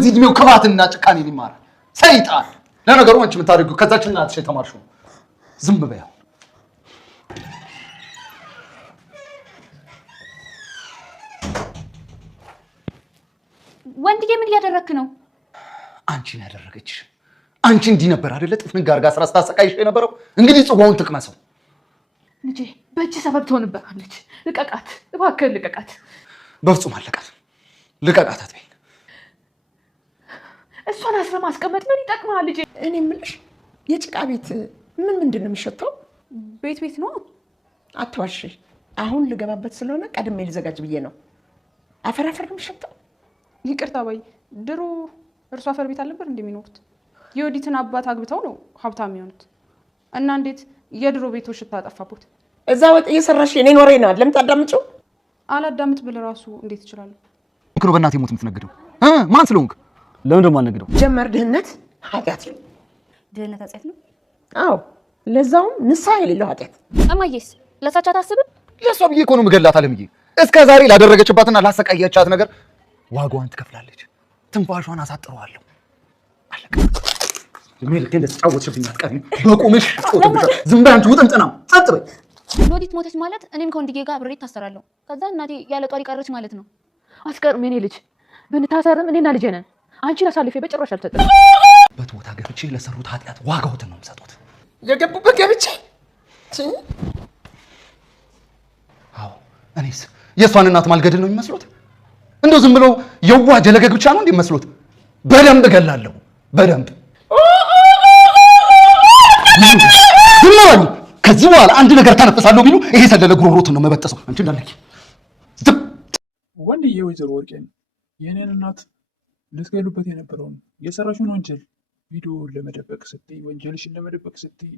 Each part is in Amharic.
በዚህ እድሜው ክፋትና ጭካኔን ይማራል ሰይጣን። ለነገሩ አንቺ የምታደርጊው ከዛች እናትሽ የተማርሽው ነው። ዝም በያው። ወንድዬ ምን እያደረክ ነው? አንቺን ያደረገችሽ አንቺ እንዲህ ነበር አይደለ? ጥፍን ጋር ስራ ስታሰቃይሽ የነበረው እንግዲህ ጽዋውን ትቅመሰው። ልጄ በእጅ ሰበብ ትሆንበታለች። ልቀቃት እባክህ ልቀቃት። በፍጹም አለቃት። ልቀቃት አትበይኝ። እሷን አስረ ማስቀመጥ ምን ይጠቅማል ልጄ? እኔ የምልሽ የጭቃ ቤት ምንድን ነው የሚሸተው? ቤት ነው። አትዋሺ። አሁን ልገባበት ስለሆነ ቀድሜ ልዘጋጅ ብዬ ነው። አፈር ነው የሚሸተው። ይቅርታ ባይ፣ ድሮ እርሷ አፈር ቤት አልነበር እንደሚኖሩት? የወዲትን አባት አግብተው ነው ሀብታም የሆኑት እና እንዴት የድሮ ቤቶች ሽታ አጠፋቦት? እዛ ወጥ እየሰራሽ የኔን ወሬ ነው ለምን ታዳምጪው? አላዳምጥ ብል ራሱ እንዴት ይችላል? ምክሮ በእናቴ ሞት የምትነግደው ማን ስለሆንክ? ለምን ደግሞ አልነግደው? ጀመር ድህነት ኃጢአት ነው። ድህነት ኃጢአት ነው? አዎ፣ ለዛውም ንስሐ የሌለው ኃጢአት። እማዬስ ለሳቻ ታስብም? ለሷ ብዬ እኮ ነው የምገላት አለምዬ። እስከ ዛሬ ላደረገችባትና ላሰቃየቻት ነገር ዋጋዋን ትከፍላለች። ትንፋሿን አሳጥረዋለሁ። አለቀ። ሜልክ እንደተጫወትሽብኝ አትቀሪም። በቁምሽ ጾትብሻል። ዝም በይ አንቺ ውጥንጥናም ጸጥ በይ። ሎዲት ሞተች ማለት እኔም ከወንድጌ ጋር አብሬ ታሰራለሁ። ከዛ እናቴ ያለ ጧሪ ቀረች ማለት ነው። አስቀርም የኔ ልጅ ብንታሰርም እኔና ልጄ ነን። አንቺን አሳልፌ በጭራሽ አልሰጥም። በቦታ ገብቼ ለሰሩት ኃጢአት ዋጋዎትን ነው የምሰጡት። የገቡበት ገብቼ አዎ፣ እኔስ የእሷን እናት ማልገድል ነው የሚመስሉት? እንደው ዝም ብለው የዋ ጀለገግ ብቻ ነው እንደሚመስሉት? በደንብ እገላለሁ፣ በደንብ ዝም በሉ። ከዚህ በኋላ አንድ ነገር ተነፍሳለሁ ቢሉ ይሄ ሰለለ ጉሮሮትን ነው መበጠሰው። አንቺ እንዳለኪ ወንድዬ ወይዘሮ ወርቄን የኔን እናት ልትገሉበት የነበረውን የሰራሽውን ወንጀል ቪዲዮ ለመደበቅ ስትይ፣ ወንጀልሽን ለመደበቅ ስትይ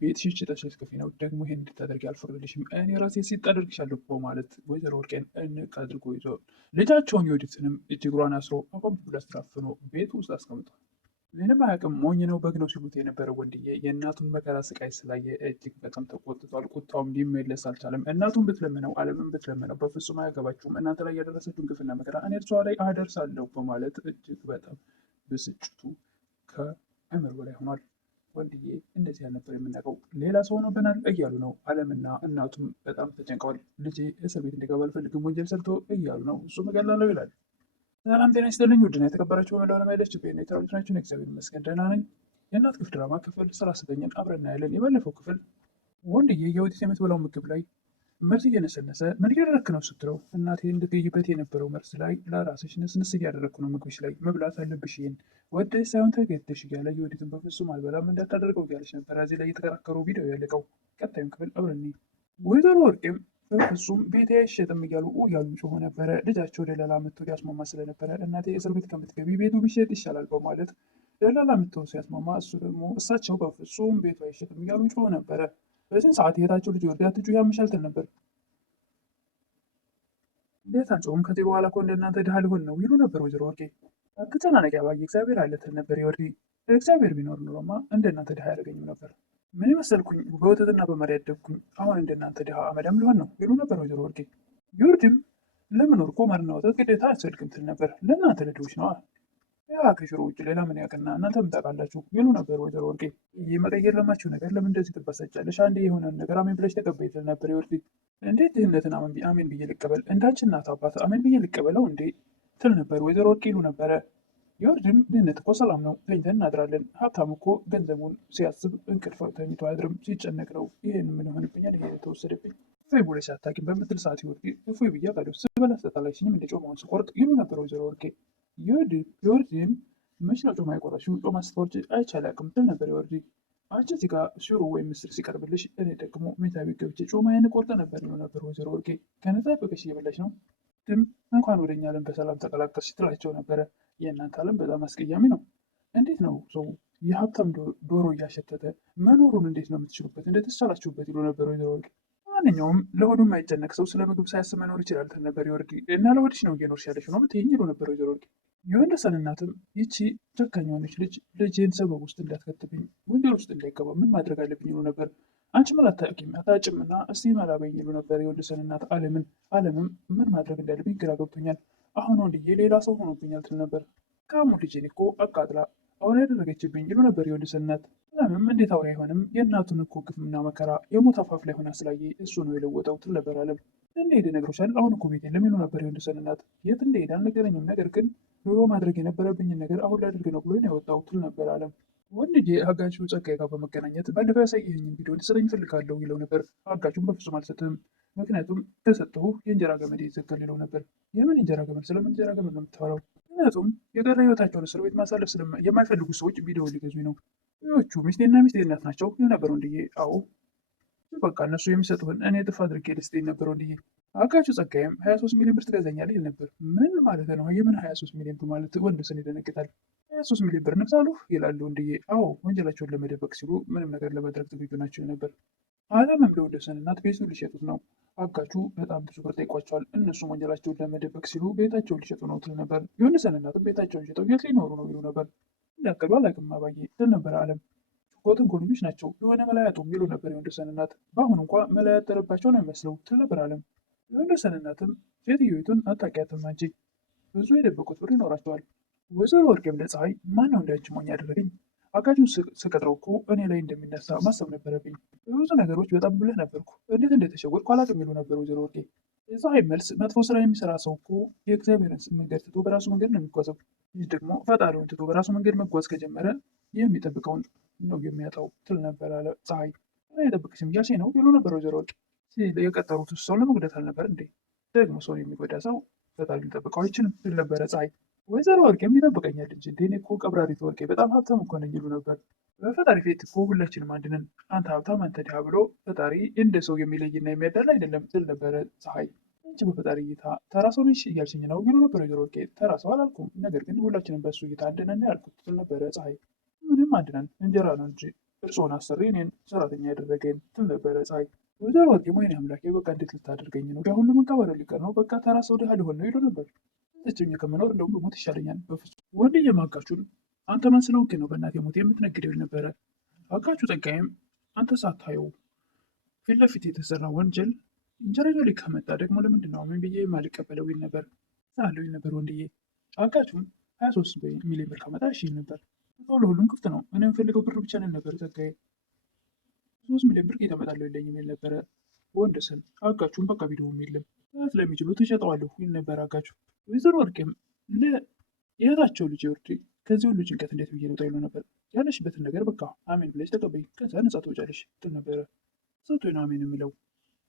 ቤትሽን ሽጠሽ ልትከፊ ነው። ደግሞ ይሄን እንድታደርጊ አልፈቅድልሽም። እኔ ራሴ ሲጥ አደርግሻለሁ በማለት ወይዘሮ ወርቄን እንቅ አድርጎ ይዞ ልጃቸውን የወዲትንም እጅግሯን አስሮ አቋም ብላ አስራፍኖ ቤቱ ውስጥ አስቀምጧል። ምንም አያውቅም፣ ሞኝ ነው፣ በግ ነው ሲሉት የነበረው ወንድዬ የእናቱን መከራ ስቃይ ስላየ እጅግ በጣም ተቆጥቷል። ቁጣውም ሊመለስ አልቻለም። እናቱን ብትለምነው ዓለምን ብትለምነው በፍጹም አያገባችሁም፣ እናንተ ላይ ያደረሰችውን ግፍና መከራ እኔ እርሷ ላይ አደርሳለሁ በማለት እጅግ በጣም ብስጭቱ ከአእምሮ በላይ ሆኗል። ወንድዬ እንደዚህ ያልነበር የምናውቀው ሌላ ሰው ሆኖብናል እያሉ ነው። ዓለምና እናቱም በጣም ተጨንቀዋል። ልጄ እስር ቤት እንዲገባ አልፈልግም፣ ወንጀል ሰርቶ እያሉ ነው። እሱ እገላለሁ ይላል። ሰላም ጤና ይስጥልኝ። ውድና የተከበራችሁ በመላው ዓለም ያላችሁ ኤርትራውያን ናችሁ። እግዚአብሔር ይመስገን ደህና ነኝ። የእናት ክፍል ድራማ ክፍል 39ን አብረን እናያለን። የባለፈው ክፍል ወንድዬ የወዲት የምትበላው ምግብ ላይ መርዝ እየነሰነሰ ምን እያደረክ ነው ስትለው፣ እናቴ እንድትገይበት የነበረው መርዝ ላይ ለራስሽ ንስንስ እያደረግኩ ነው፣ ምግብሽ ላይ መብላት አለብሽ፣ ይህን ወደሽ ሳይሆን ተገደሽ እያለ የወዲትን በፍጹም አልበላም እንዳታደርገው እያለች ነበር። እዚህ ላይ የተከራከሩ ቪዲዮ ያለቀው። ቀጣዩን ክፍል አብረን ወይዘሮ ወርቄም በፍጹም ቤቴ አይሸጥም እያሉ ጮሆ ነበረ። ልጃቸው ደላላ መጥቶ ያስማማ ስለነበረ እናቴ እስር ቤት ከምትገቢ ቤቱ ቢሸጥ ይሻላል በማለት ደላላ መጥቶ ሲያስማማ፣ እሱ ደግሞ እሳቸው በፍጹም ቤቱ አይሸጥም እያሉ ጮሆ ነበረ። በዚህን ሰዓት የታቸው ልጅ ወርዳ ትጩ ያምሻል ትል ነበር። እንዴት አንጮም? ከዚህ በኋላ እኮ እንደናንተ ድሃ ልሆን ነው ይሉ ነበር ወይዘሮ ወርቄ። አትጨናነቂ አባዬ፣ እግዚአብሔር አለ ትል ነበር የወርዲ። እግዚአብሔር ቢኖር ኑሮማ እንደናንተ ድሃ ያደርገኝም ነበር። ምን መሰልኩኝ በወተትና በማር ያደግኩኝ፣ አሁን እንደናንተ ድሃ አመዳም ልሆን ነው ይሉ ነበር ወይዘሮ ወርቄ። የወርድም ለመኖር እኮ ማርና ወተት ግዴታ አያስፈልግም ትል ነበር። ለእናንተ ልጆች ነዋ፣ ያ ከሽሮ ውጭ ሌላ ምን ያውቅና እናንተ ምን ታውቃላችሁ ይሉ ነበር ወይዘሮ ወርቄ። ይህ መቀየር ለማችሁ ነገር ለምን እንደዚህ ትበሳጫለሽ? አንዴ የሆነን ነገር አሜን ብለሽ ተቀበይ ትል ነበር የወርዲ። እንዴት ድህነትን አሜን ብዬ ልቀበል? እንዳንቺ እናት አባት አሜን ብዬ ልቀበለው እንዴ ትል ነበር ወይዘሮ ወርቄ ይሉ ነበረ። የወርድም ድህነት እኮ ሰላም ነው፣ ተኝተን እናድራለን። ሀብታም እኮ ገንዘቡን ሲያስብ እንቅልፍ ተኝቶ አያድርም፣ ሲጨነቅ ነው ይህን ምን ሆንብኛል፣ ይሄ የተወሰደብኝ እፎይ ብለሽ አታውቂም በምትል ሰዓት የወርድ እፎይ ብያ ባዶ ስበላ ስጠላሽኝም እንደ ጮማውን ስቆርጥ ይሉ ነበር ወይዘሮ ወርቄ። የወርድም መች ነው ጮማ የቆረጥሽው? ጮማ ስትቆርጪ አይቼ አላውቅም ትል ነበር የወርድ። አንቺ እዚህ ጋር ሽሮ ወይም ምስር ሲቀርብልሽ እኔ ደግሞ መኝታ ቤት ገብቼ ጮማዬን ቆርጠ ነበር ይሉ ነበር ወይዘሮ ወርቄ። ከነዛ በቀሽ እየበላሽ ነው ድም እንኳን ወደኛ ዓለም በሰላም ተቀላቀልሽ ትላቸው ነበረ። የእናንተ ዓለም በጣም አስቀያሚ ነው። እንዴት ነው ሰው የሀብታም ዶሮ እያሸተተ መኖሩን እንዴት ነው የምትችሉበት? እንዴት ተቻላችሁበት? ይሉ ነበር ወይዘሮ ወርቄ። ማንኛውም ለሆዱ የማይጨነቅ ሰው ስለ ምግብ ሳያስብ መኖር ይችላል ትል ነበር የወርዲ። እና ለወድሽ ነው እየኖርሽ ያለሽ ነው ምትይኝ ይሉ ነበር ወይዘሮ ወርቄ። የወንደሰን እናትም ይቺ ጨካኝ የሆነች ልጄን ሰበብ ውስጥ እንዳትከትብኝ፣ ወንጀል ውስጥ እንዳይገባ ምን ማድረግ አለብኝ ይሉ ነበር። አንቺ ምን አታጭምና እስቲ መላበኝ ይሉ ነበር የወንደሰን እናት ዓለምም ምን ማድረግ እንዳለብኝ ግራ ገብቶኛል፣ አሁን ወንድዬ ሌላ ሰው ሆኖብኛል ትል ነበር። ካሙ ልጄን እኮ አቃጥላ አሁን ያደረገችብኝ ይሉ ነበር የወንድሰን እናት። ሰላምም እንዴት አውራ አይሆንም የእናቱን እኮ ግፍና መከራ የሞት አፋፍ ላይ ሆና ስላየ እሱ ነው የለወጠው ትል ነበር አለም። እንደሄደ ነግሮሻል? አሁን እኮ ቤት የለም ይሉ ነበር የወንድሰን እናት። የት እንደሄደ አልነገረኝም፣ ነገር ግን ኑሮ ማድረግ የነበረብኝን ነገር አሁን ላድርግ ነው ብሎ ነው የወጣው ትል ነበር አለም። ወንድዬ አጋቹ ጸጋዬ ጋር በመገናኘት ባለፈው ያሳየኸኝን ቪዲዮ እንድሰጠኝ እፈልጋለሁ ይለው ነበር። አጋቹም በፍጹም አልሰጥም፣ ምክንያቱም ከሰጠሁ የእንጀራ ገመድ ይዘጋል ይለው ነበር። የምን እንጀራ ገመድ? ስለምን እንጀራ ገመድ ነው የምታወራው? ምክንያቱም የቀረ ህይወታቸውን እስር ቤት ማሳለፍ የማይፈልጉ ሰዎች ቪዲዮ ሊገዙኝ ነው። ዎቹ ሚስቴና ሚስቴ እናት ናቸው ይል ነበር ወንድዬ። አዎ በቃ እነሱ የሚሰጡህን እኔ ጥፍ አድርጌ ልስጥኝ ነበር ወንድዬ። አጋቹ ጸጋዬም 23 ሚሊዮን ብር ትገዛኛለህ ይል ነበር። ምን ማለት ነው? የምን 23 ሚሊዮን ብር ማለት? ወንድስን ይደነግጣል። 23 ሚሊዮን ብር ነፍሳሉ ይላሉ ወንድዬ። አዎ ወንጀላቸውን ለመደበቅ ሲሉ ምንም ነገር ለማድረግ ዝግጁ ናቸው ይል ነበር። አለምም ለወንድስን እናት ቤቱን ሊሸጡት ነው። አጋቹ በጣም ብዙ ብር ጠይቋቸዋል። እነሱም ወንጀላቸውን ለመደበቅ ሲሉ ቤታቸውን ሊሸጡ ነው ትል ነበር። የወንድስን እናትም ቤታቸውን ሸጠው የት ሊኖሩ ነው ይሉ ነበር። እንዳቀሉ አላውቅም አባዬ ትል ነበር አለም። ተንኮለኞች ናቸው የሆነ መላ ያጡም ይሉ ነበር የወንድሰን እናት። በአሁኑ እንኳ መላ ያጠረባቸው ነው የሚመስለው ትል ነበር አለም። የወንድሰን እናትም ሴትዮቱን አታውቂያትም አንቺ፣ ብዙ የደበቁት ብር ይኖራቸዋል። ወይዘሮ ወርቄም ለፀሐይ ማን ነው እንዳንቺ ሞኝ ያደረገኝ? አጋቹን ስቀጥረው እኮ እኔ ላይ እንደሚነሳ ማሰብ ነበረብኝ። በብዙ ነገሮች በጣም ብልህ ነበርኩ፣ እንዴት እንደተሸወድኩ አላውቅም ይሉ ነበር ወይዘሮ ወርቄ። የፀሐይ መልስ መጥፎ ስራ የሚሰራ ሰው እኮ የእግዚአብሔርን መንገድ ትቶ በራሱ መንገድ ነው የሚጓዘው። ይህ ደግሞ ፈጣሪውን ትቶ በራሱ መንገድ መጓዝ ከጀመረ የሚጠብቀውን ነው የሚያጣው ትል ነበር አለ ፀሐይ። አይጠብቅሽም እያልሽኝ ነው ይሉ ነበር ወይዘሮ ወርቄ። የቀጠሩት ሰው ለመጉዳት አልነበር እንዴ? ደግሞ ሰውን የሚጎዳ ሰው ፈጣሪ ሊጠብቀው አይችልም ትል ነበረ ፀሐይ። ወይዘሮ ወርቄም ይጠብቀኛል እንጂ እንዴ እኔ እኮ ቀብራሪት ወርቄ በጣም ሀብታም እኮ ነኝ ይሉ ነበር። በፈጣሪ ፊት እኮ ሁላችንም አንድ ነን፣ አንተ ሀብታም አንተ ድሃ ብሎ ፈጣሪ እንደ ሰው የሚለይና የሚያዳላ አይደለም ትል ነበረ ፀሐይ። አንቺ በፈጣሪ እይታ ተራ ሰው ነሽ እያልሽኝ ነው ይሉ ነበር ወይዘሮ ወርቄ። ተራ ሰው አላልኩም፣ ነገር ግን ሁላችንም በእሱ እይታ አንድ ነን ያልኩት ትል ነበረ ፀሐይ። ምንም አንድ ነን፣ እንጀራ ነው እንጂ እርስዎን አሰሪ እኔን ሰራተኛ ያደረገኝ ትል ነበረ ፀሐይ። ወይዘሮ ወርቄም ወይኔ አምላኬ በቃ እንዴት ልታደርገኝ ነው? ሁሉ መቀበሪያው ሊቀር ነው። በቃ ተራ ሰው ድሃ ሊሆን ነው ይሉ ነበር። ብቸኛ ከመኖር እንደውም በሞት ይሻለኛል በፍጹም። ወንድዬ አጋቹን አንተ ማን ስለሆንክ ነው በእናቴ ሞት የምትነግደው ይል ነበረ። አጋቹ ጸጋዬም አንተ ሳታየው ፊት ለፊት የተሰራ ወንጀል እንጀራ ይዞ ከመጣ ደግሞ ለምንድን ነው ምን ብዬ የማልቀበለው ይል ነበር ሳለው ይል ነበር ወንድዬ። አጋቹም 23 ሚሊዮን ብር ከመጣ እሺ ይል ነበር። ለሁሉም ክፍት ነው፣ እኔ የምፈልገው ብር ብቻ ነን ነበር ጸጋዬ። 3 ሚሊዮን ብር እየተመጣለው የለኝም ይል ነበረ ወንድስን። አጋቹም በቃ ቪዲዮም የለም ስለሚችሉ ትሸጠዋለሁ ይል ነበር አጋቹ። ወይዘሮ ወርቄም የእህታቸው ልጅ ወርዴ ከዚህ ሁሉ ጭንቀት እንዴት ብዬ ልውጣ ይሉ ነበር። ያለሽበትን ነገር በቃ አሜን ብለሽ ተቀበይ፣ ከዛ ነጻ ትወጫለሽ ትል ነበረ። ሰጥቶ ነው አሜን የሚለው?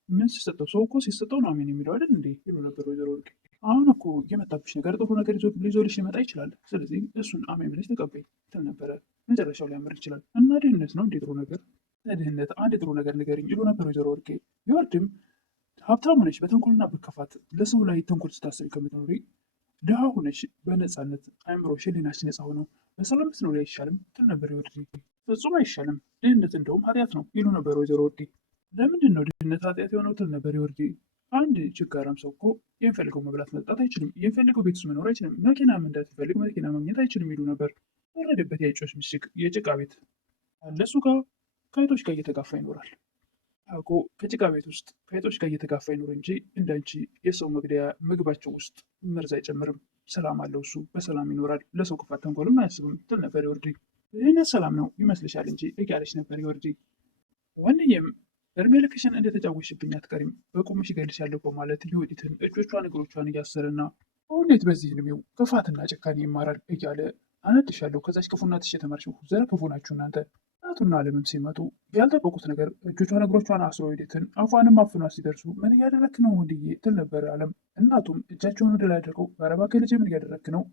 ምን ሲሰጠው? ሰው እኮ ሲሰጠው ነው አሜን የሚለው አይደል እንዴ ይሉ ነበር ወይዘሮ ወርቄ። አሁን እኮ የመጣብሽ ነገር ጥሩ ነገር ይዞልሽ ሊመጣ ይችላል፣ ስለዚህ እሱን አሜን ብለሽ ተቀበይ ትል ነበረ። መጨረሻው ሊያምር ይችላል እና ድህነት ነው እንዴ ጥሩ ነገር? ድህነት አንድ ጥሩ ነገር ንገሪኝ ይሉ ነበር ወይዘሮ ወርቄ። የወርድም ሀብታም ሆነች በተንኮልና በክፋት ለሰው ላይ ተንኮል ስታስቢ ከምትኖሪ ድሃ ሆነች በነፃነት አእምሮሽ ህሊናሽ ነፃ ሆነው በሰላም ብትኖሪ አይሻልም ትል ነበር የወርዲ። ፍጹም አይሻልም፣ ድህነት እንደውም ኃጢአት ነው ይሉ ነበር ወይዘሮ ወርዲ። ለምንድን ነው ድህነት ኃጢአት የሆነው ትል ነበር የወርዲ። አንድ ችጋራም ሰው እኮ የሚፈልገው መብላት መጠጣት አይችልም፣ የሚፈልገው ቤት ውስጥ መኖር አይችልም፣ መኪና መንዳት ሲፈልግ መኪና ማግኘት አይችልም ይሉ ነበር። ወረደበት የእጮች ምሽግ የጭቃ ቤት አለ፣ እሱ ጋር ከአይጦች ጋር እየተጋፋ ይኖራል። አውቆ ከጭቃ ቤት ውስጥ ከአይጦች ጋር እየተጋፋ ይኖር እንጂ እንዳንቺ የሰው መግደያ ምግባቸው ውስጥ መርዝ አይጨምርም። ሰላም አለው እሱ፣ በሰላም ይኖራል፣ ለሰው ክፋት ተንኮልም አያስብም ትል ነበር የወርዲ። ይህነት ሰላም ነው ይመስልሻል እንጂ እያለች ነበር የወርዲ። ወንድዬም እድሜ ልክሽን እንደተጫወሽብኝ አትቀሪም፣ በቁምሽ እገልሻለሁ በማለት የወዲትን እጆቿን እግሮቿን እያሰረና እንዴት በዚህ እድሜው ክፋትና ጭካኔ ይማራል እያለ አነድሻለሁ፣ ከዛች ክፉ እናትሽ የተማርሽው ዘረ ክፉ ናችሁ እናንተ። እናቱና አለምም ሲመጡ ያልጠበቁት ነገር እጆቿን እግሮቿን አስሮ ወዲትን አፏንም አፍኗ ሲደርሱ ምን እያደረክ ነው ወንድዬ ትል ነበር አለም። እናቱም እጃቸውን ወደ ላይ አድርገው ኧረ እባክህ ልጄ ምን እያደረክ ነው?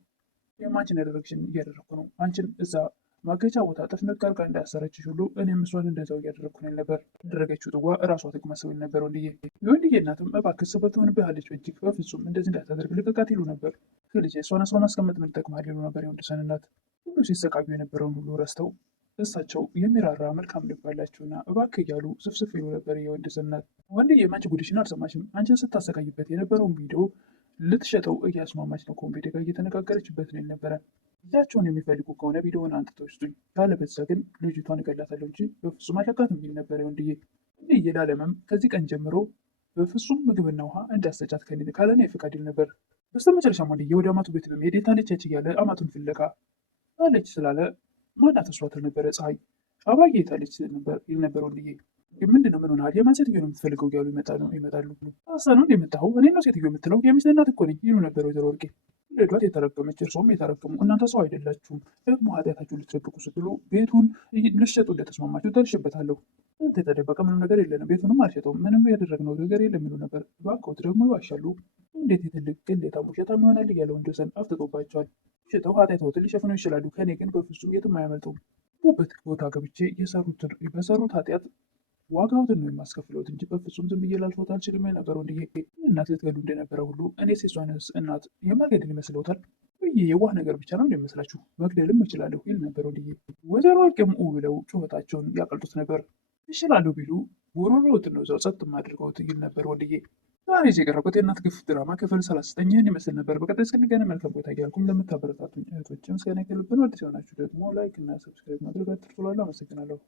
አንቺን ያደረግሽን እያደረግኩ ነው። አንቺን እዛ ማገቻ ቦታ ጥፍንቅ አድርጋ እንዳያሰረችሽ ሁሉ እኔም እሷን እንደዛው እያደረግኩ ነው ነበር። ያደረገችው ጥዋ እራሷ ትቅመሰው ይል ነበር ወንድዬ። የወንድዬ እናትም እባክህ ስበት ትሆንብሃለች በእጅግ በፍጹም እንደዚህ እንዳታደርግ ልቀቃት ይሉ ነበር። ልጄ እሷን አስሮ ማስቀመጥ ምን ይጠቅማል ይሉ ነበር የወንድሰን እናት። ሁሉ ሲሰቃዩ የነበረውን ሁሉ ረስተው እሳቸው የሚራራ መልካም ልብ አላቸውና እባክህ እያሉ ስፍስፍ ይሉ ነበር የወንድሰን እናት። ወንድዬ አንቺ ጉድሽን አልሰማሽም? አንቺን ስታሰቃይበት የነበረውን ቪዲዮ ልትሸጠው እያስማማች ነው ከወንቤዴ ጋር እየተነጋገረችበት ነው ነበረ። ልጃቸውን የሚፈልጉ ከሆነ ቪዲዮውን አንጥተው ይስጡኝ፣ ካለበለዚያ ግን ልጅቷን እገላታለሁ እንጂ በፍጹም አልለቃትም የሚል ነበረ ወንድዬ። ወንድዬ ላለምም ከዚህ ቀን ጀምሮ በፍጹም ምግብና ውሃ እንዳሰጫት ካለኔ ፍቃድ ይል ነበር። በስተመጨረሻም ወንድዬ ወደ አማቱ ቤት በመሄድ የታለቻች እያለ አማቱን ፍለጋ አለች ስላለ ማናት እሷ ትል ነበረ። ፀሐይ አባዬ የታለች ይል ነበር ወንድዬ። ምንድነው? ምን ሆነሃል? የማን ሴትዮ ነው የምትፈልገው? እያሉ ይመጣሉ። አሳ ነው የመጣኸው? እኔ ነው ሴትዮ የምትለው? የሚስት እናት እኮ ነኝ ይሉ ነበር ወይዘሮ ወርቄ። ልዷት የተረገመች እርሶም የተረገሙ እናንተ ሰው አይደላችሁም። ደግሞ ኃጢአታችሁን ልትደብቁ ስትሉ ቤቱን ልትሸጡ እንደተስማማችሁ ደርሼበታለሁ። አንተ የተደበቀ ምንም ነገር የለንም። ቤቱንም አልሸጠውም። ምንም ያደረግነው ነገር የለም ይሉ ነበር። እባክዎት ደግሞ ይዋሻሉ። እንዴት የትልቅ ቅሌታም ውሸታም ይሆናል እያለ ወንድወሰን አፍጥጦባቸዋል። ሽጠው ኃጢአትዎትን ሊሸፍኑ ይችላሉ። ከኔ ግን በፍጹም የትም አያመልጡም። በት ቦታ ገብቼ በሰሩት ኃጢአት ዋጋዎትን ነው የማስከፍለውት እንጂ በፍጹም ዝም ብዬ ላልፎት አልችልም ነበር ወንድዬ። እናት ልትገሉ እንደነበረ ሁሉ እኔ ሴሷንስ እናት የማልገድል ይመስለውታል? ይህ የዋህ ነገር ብቻ ነው እንደሚመስላችሁ? መግደልም እችላለሁ ይል ነበር ወንድዬ። ወይዘሮ ወርቄም ብለው ጩኸታቸውን ያቀልጡት ነበር። እችላለሁ ቢሉ ጉሮሮዎትን ነው እዛው ጸጥ አድርገውት ይል ነበር ወንድዬ። ዛሬ የቀረቡት የእናት ግፍ ድራማ ክፍል 39 ይህን ይመስል ነበር። በቀጣይ እስክንገናኝ መልካም ቆይታ እያልኩም ለምታበረታቱኝ እህቶች ምስጋና ከልብ ነው። አዲስ የሆናችሁ ደግሞ ላይክ እና ሰብስክራይብ ማድረግ አትርሱ። አመሰግናለሁ።